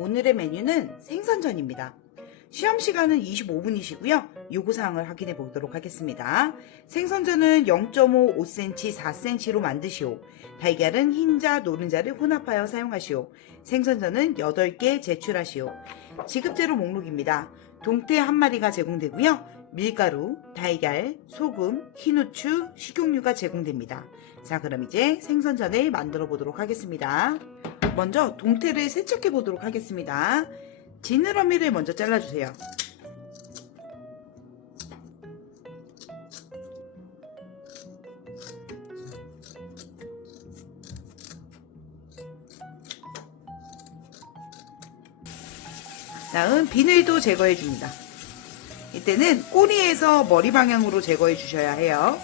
오늘의 메뉴는 생선전입니다. 시험 시간은 25분이시고요. 요구사항을 확인해 보도록 하겠습니다. 생선전은 0.5, 5cm, 4cm로 만드시오. 달걀은 흰자, 노른자를 혼합하여 사용하시오. 생선전은 8개 제출하시오. 지급재료 목록입니다. 동태 한 마리가 제공되고요. 밀가루, 달걀, 소금, 흰후추, 식용유가 제공됩니다. 자, 그럼 이제 생선전을 만들어 보도록 하겠습니다. 먼저 동태를 세척해 보도록 하겠습니다. 지느러미를 먼저 잘라주세요. 다음 비늘도 제거해 줍니다. 이때는 꼬리에서 머리 방향으로 제거해 주셔야 해요.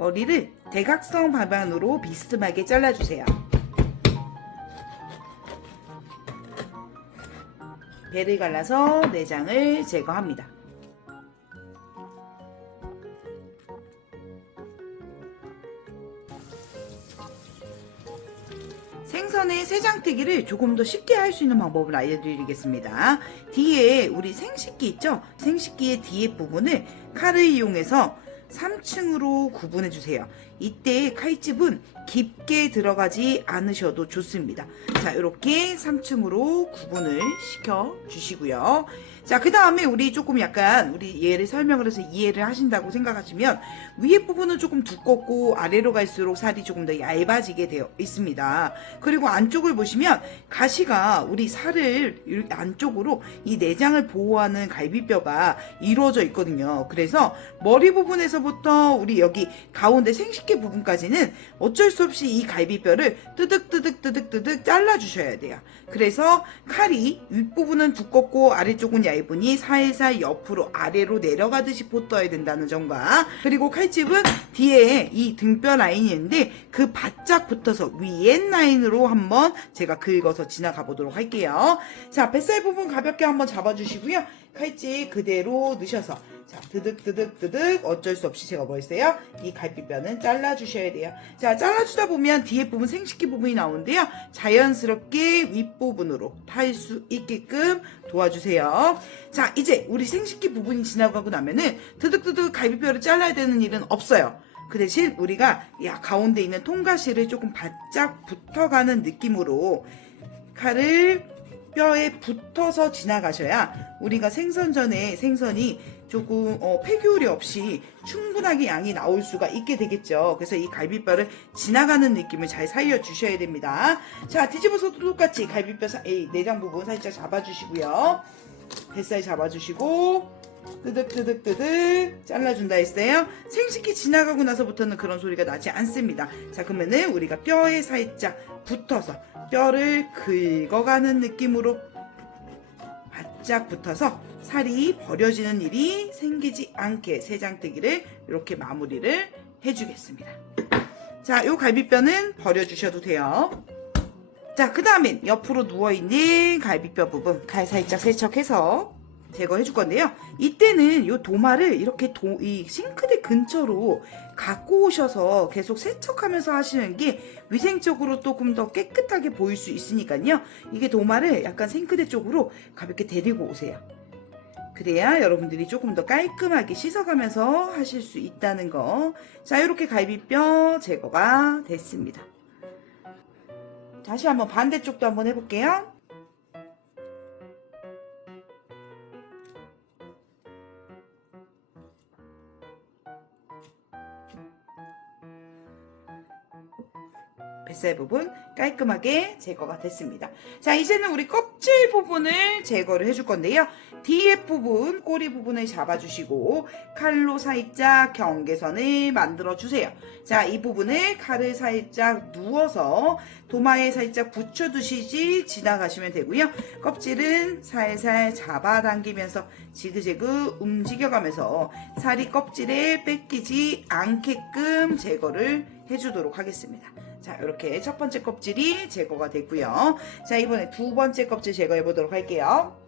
머리를 대각선 방향으로 비스듬하게 잘라주세요. 배를 갈라서 내장을 제거합니다. 생선의 세장뜨기를 조금 더 쉽게 할 수 있는 방법을 알려드리겠습니다. 뒤에 우리 생식기 있죠? 생식기의 뒤에 부분을 칼을 이용해서 3층으로 구분해 주세요. 이때 칼집은 깊게 들어가지 않으셔도 좋습니다. 자, 이렇게 3층으로 구분을 시켜 주시고요. 자, 그 다음에 우리 조금 약간 우리 얘를 설명을 해서 이해를 하신다고 생각하시면 위에 부분은 조금 두껍고 아래로 갈수록 살이 조금 더 얇아지게 되어 있습니다. 그리고 안쪽을 보시면 가시가 우리 살을 안쪽으로 이 내장을 보호하는 갈비뼈가 이루어져 있거든요. 그래서 머리 부분에서부터 우리 여기 가운데 생식기 부분까지는 어쩔 수 없이 이 갈비뼈를 뜨득뜨득뜨득뜨득 잘라주셔야 돼요. 그래서 칼이 윗부분은 두껍고 아래쪽은 얇으니 살살 옆으로 아래로 내려가듯이 뻗어야 된다는 점과 그리고 칼집은 뒤에 이 등뼈 라인이 있는데 그 바짝 붙어서 위엔 라인으로 한번 제가 긁어서 지나가 보도록 할게요. 자, 뱃살 부분 가볍게 한번 잡아주시고요. 칼집 그대로 넣으셔서 자, 드득드득드득 어쩔 수 없이 제가 뭐 했어요? 이 갈비뼈는 잘라주셔야 돼요. 자, 잘라주다 보면 뒤에 부분 생식기 부분이 나오는데요. 자연스럽게 윗부분으로 탈 수 있게끔 도와주세요. 자, 이제 우리 생식기 부분이 지나가고 나면은 드득드득 갈비뼈를 잘라야 되는 일은 없어요. 그 대신 우리가 야 가운데 있는 통가시를 조금 바짝 붙어가는 느낌으로 칼을 뼈에 붙어서 지나가셔야 우리가 생선 전에 생선이 조금 어, 폐교율이 없이 충분하게 양이 나올 수가 있게 되겠죠. 그래서 이 갈비뼈를 지나가는 느낌을 잘 살려 주셔야 됩니다. 자 뒤집어서도 똑같이 갈비뼈 사, 이 내장 부분 살짝 잡아주시고요. 뱃살 잡아주시고 뜨득뜨득뜨득 잘라준다 했어요. 생식기 지나가고 나서부터는 그런 소리가 나지 않습니다. 자 그러면은 우리가 뼈에 살짝 붙어서 뼈를 긁어가는 느낌으로 바짝 붙어서 살이 버려지는 일이 생기지 않게 세장뜨기를 이렇게 마무리를 해주겠습니다. 자, 요 갈비뼈는 버려주셔도 돼요. 자, 그 다음엔 옆으로 누워있는 갈비뼈 부분 칼 살짝 세척해서 제거해 줄 건데요. 이때는 요 도마를 이렇게 도, 이 싱크대 근처로 갖고 오셔서 계속 세척하면서 하시는 게 위생적으로 조금 더 깨끗하게 보일 수 있으니까요. 이게 도마를 약간 싱크대 쪽으로 가볍게 데리고 오세요. 그래야 여러분들이 조금 더 깔끔하게 씻어가면서 하실 수 있다는 거. 자, 이렇게 갈비뼈 제거가 됐습니다. 다시 한번 반대쪽도 한번 해볼게요. 뱃살 부분 깔끔하게 제거가 됐습니다. 자, 이제는 우리 껍질 부분을 제거를 해줄 건데요. 뒤에 부분, 꼬리 부분을 잡아주시고 칼로 살짝 경계선을 만들어 주세요. 자, 이 부분을 칼을 살짝 누워서 도마에 살짝 붙여두시지 지나가시면 되고요. 껍질은 살살 잡아당기면서 지그재그 움직여가면서 살이 껍질에 뺏기지 않게끔 제거를 해주도록 하겠습니다. 자, 이렇게 첫 번째 껍질이 제거가 됐고요. 자, 이번에 두 번째 껍질 제거해 보도록 할게요.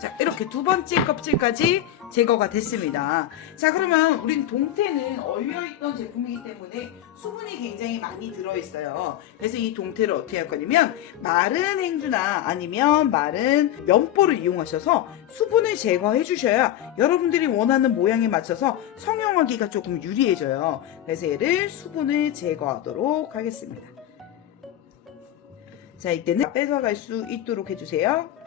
자, 이렇게 두 번째 껍질까지 제거가 됐습니다. 자, 그러면 우린 동태는 얼려있던 제품이기 때문에 수분이 굉장히 많이 들어있어요. 그래서 이 동태를 어떻게 할 거냐면 마른 행주나 아니면 마른 면보를 이용하셔서 수분을 제거해 주셔야 여러분들이 원하는 모양에 맞춰서 성형하기가 조금 유리해져요. 그래서 얘를 수분을 제거하도록 하겠습니다. 자, 이때는 뺏어갈 수 있도록 해주세요.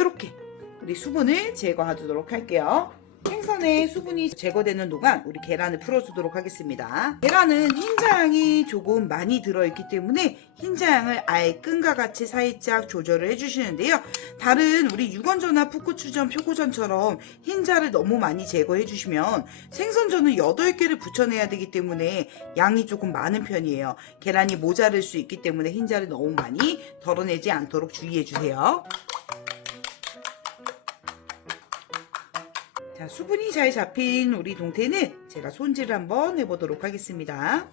이렇게 우리 수분을 제거하도록 할게요. 생선의 수분이 제거되는 동안 우리 계란을 풀어주도록 하겠습니다. 계란은 흰자향이 조금 많이 들어있기 때문에 흰자향을 아예 끈과 같이 살짝 조절을 해주시는데요. 다른 우리 육원전이나 푸꾸추전, 표고전처럼 흰자를 너무 많이 제거해 주시면 생선전은 8개를 붙여내야 되기 때문에 양이 조금 많은 편이에요. 계란이 모자랄 수 있기 때문에 흰자를 너무 많이 덜어내지 않도록 주의해 주세요. 자, 수분이 잘 잡힌 우리 동태는 제가 손질을 한번 해보도록 하겠습니다.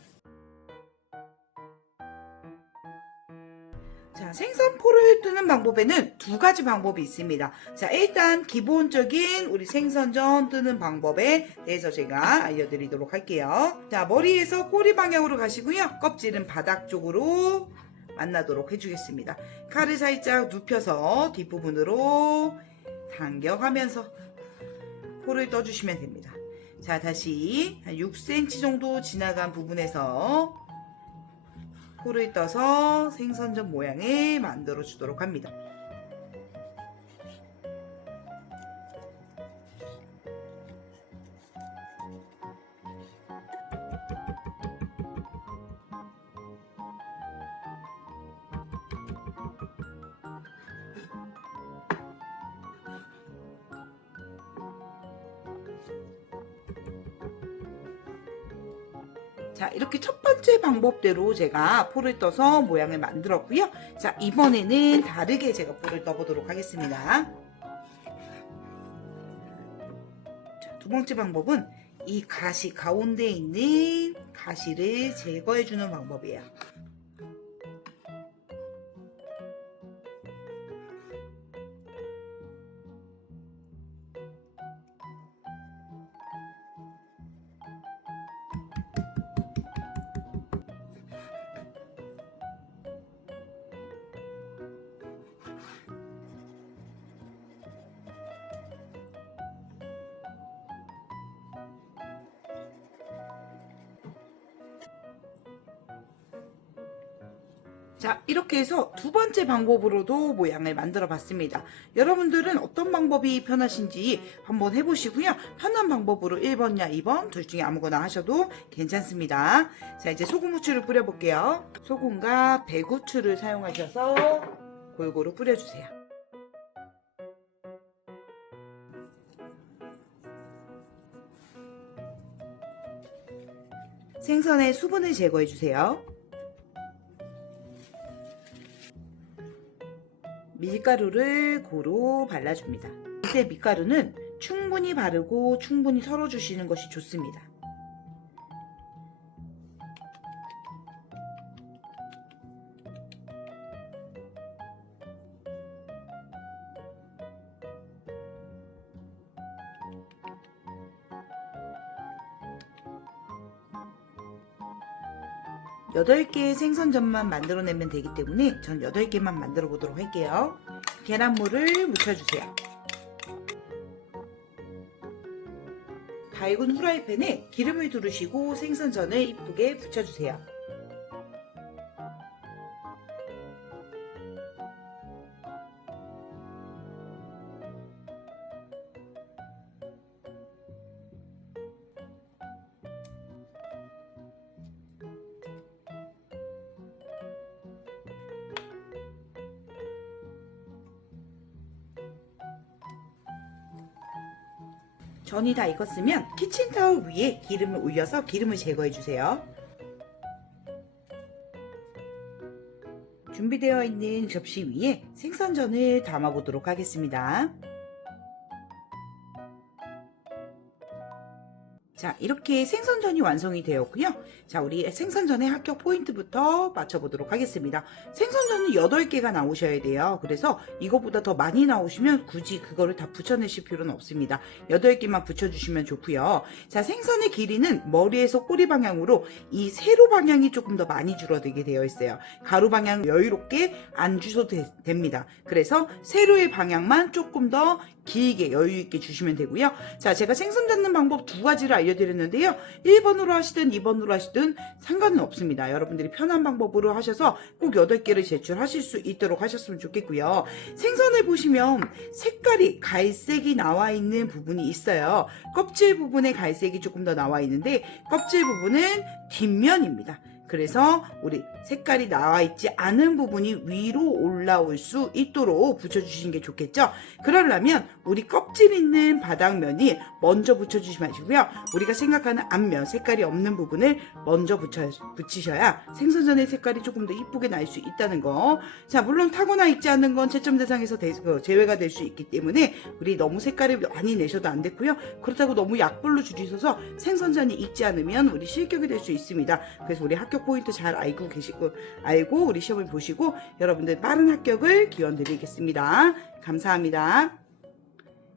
자, 생선포를 뜨는 방법에는 두 가지 방법이 있습니다. 자, 일단 기본적인 우리 생선전 뜨는 방법에 대해서 제가 알려드리도록 할게요. 자, 머리에서 꼬리 방향으로 가시고요. 껍질은 바닥 쪽으로 만나도록 해주겠습니다. 칼을 살짝 눕혀서 뒷부분으로 당겨가면서 포를 떠주시면 됩니다. 자, 다시 한 6cm 정도 지나간 부분에서 포를 떠서 생선전 모양을 만들어 주도록 합니다. 자, 이렇게 첫 번째 방법대로 제가 포를 떠서 모양을 만들었고요. 자, 이번에는 다르게 제가 포를 떠보도록 하겠습니다. 자, 두 번째 방법은 이 가시 가운데 있는 가시를 제거해 주는 방법이에요. 자, 이렇게 해서 두 번째 방법으로도 모양을 만들어 봤습니다. 여러분들은 어떤 방법이 편하신지 한번 해보시고요. 편한 방법으로 1번이나 2번 둘 중에 아무거나 하셔도 괜찮습니다. 자, 이제 소금 후추를 뿌려 볼게요. 소금과 배구추를 사용하셔서 골고루 뿌려주세요. 생선의 수분을 제거해주세요. 밀가루를 고루 발라줍니다. 이때 밀가루는 충분히 바르고 충분히 털어주시는 것이 좋습니다. 여덟 개의 생선전만 만들어내면 되기 때문에 전 여덟 개만 만들어 보도록 할게요. 계란물을 묻혀주세요. 밝은 후라이팬에 기름을 두르시고 생선전을 이쁘게 붙여주세요. 전이 다 익었으면 키친타올 위에 기름을 올려서 기름을 제거해 주세요. 준비되어 있는 접시 위에 생선전을 담아 보도록 하겠습니다. 자, 이렇게 생선전이 완성이 되었고요. 자, 우리 생선전의 합격 포인트부터 맞춰보도록 하겠습니다. 생선전은 8개가 나오셔야 돼요. 그래서 이거보다 더 많이 나오시면 굳이 그거를 다 붙여내실 필요는 없습니다. 8개만 붙여주시면 좋고요. 자, 생선의 길이는 머리에서 꼬리 방향으로 이 세로 방향이 조금 더 많이 줄어들게 되어 있어요. 가로 방향 여유롭게 안 주셔도 되- 됩니다. 그래서 세로의 방향만 조금 더 길게 여유 있게 주시면 되고요. 자, 제가 생선 잡는 방법 두 가지를 알려드 렸는데요. 1번으로 하시든 2번으로 하시든 상관은 없습니다. 여러분들이 편한 방법으로 하셔서 꼭 8개를 제출하실 수 있도록 하셨으면 좋겠고요. 생선을 보시면 색깔이 갈색이 나와 있는 부분이 있어요. 껍질 부분에 갈색이 조금 더 나와 있는데 껍질 부분은 뒷면입니다. 그래서 우리 색깔이 나와 있지 않은 부분이 위로 올라올 수 있도록 붙여주시는 게 좋겠죠? 그러려면 우리 껍질 있는 바닥면이 먼저 붙여주시면 마시고요. 우리가 생각하는 앞면, 색깔이 없는 부분을 먼저 붙여, 붙이셔야 생선전의 색깔이 조금 더 이쁘게 날 수 있다는 거. 자, 물론 타고나 있지 않는 건 채점 대상에서 대- 어, 제외가 될 수 있기 때문에 우리 너무 색깔을 많이 내셔도 안 됐고요. 그렇다고 너무 약불로 줄이셔서 생선전이 익지 않으면 우리 실격이 될 수 있습니다. 그래서 우리 합격 포인트 잘 알고 계시고, 알고 우리 시험을 보시고 여러분들 빠른 합격을 기원 드리겠습니다. 감사합니다.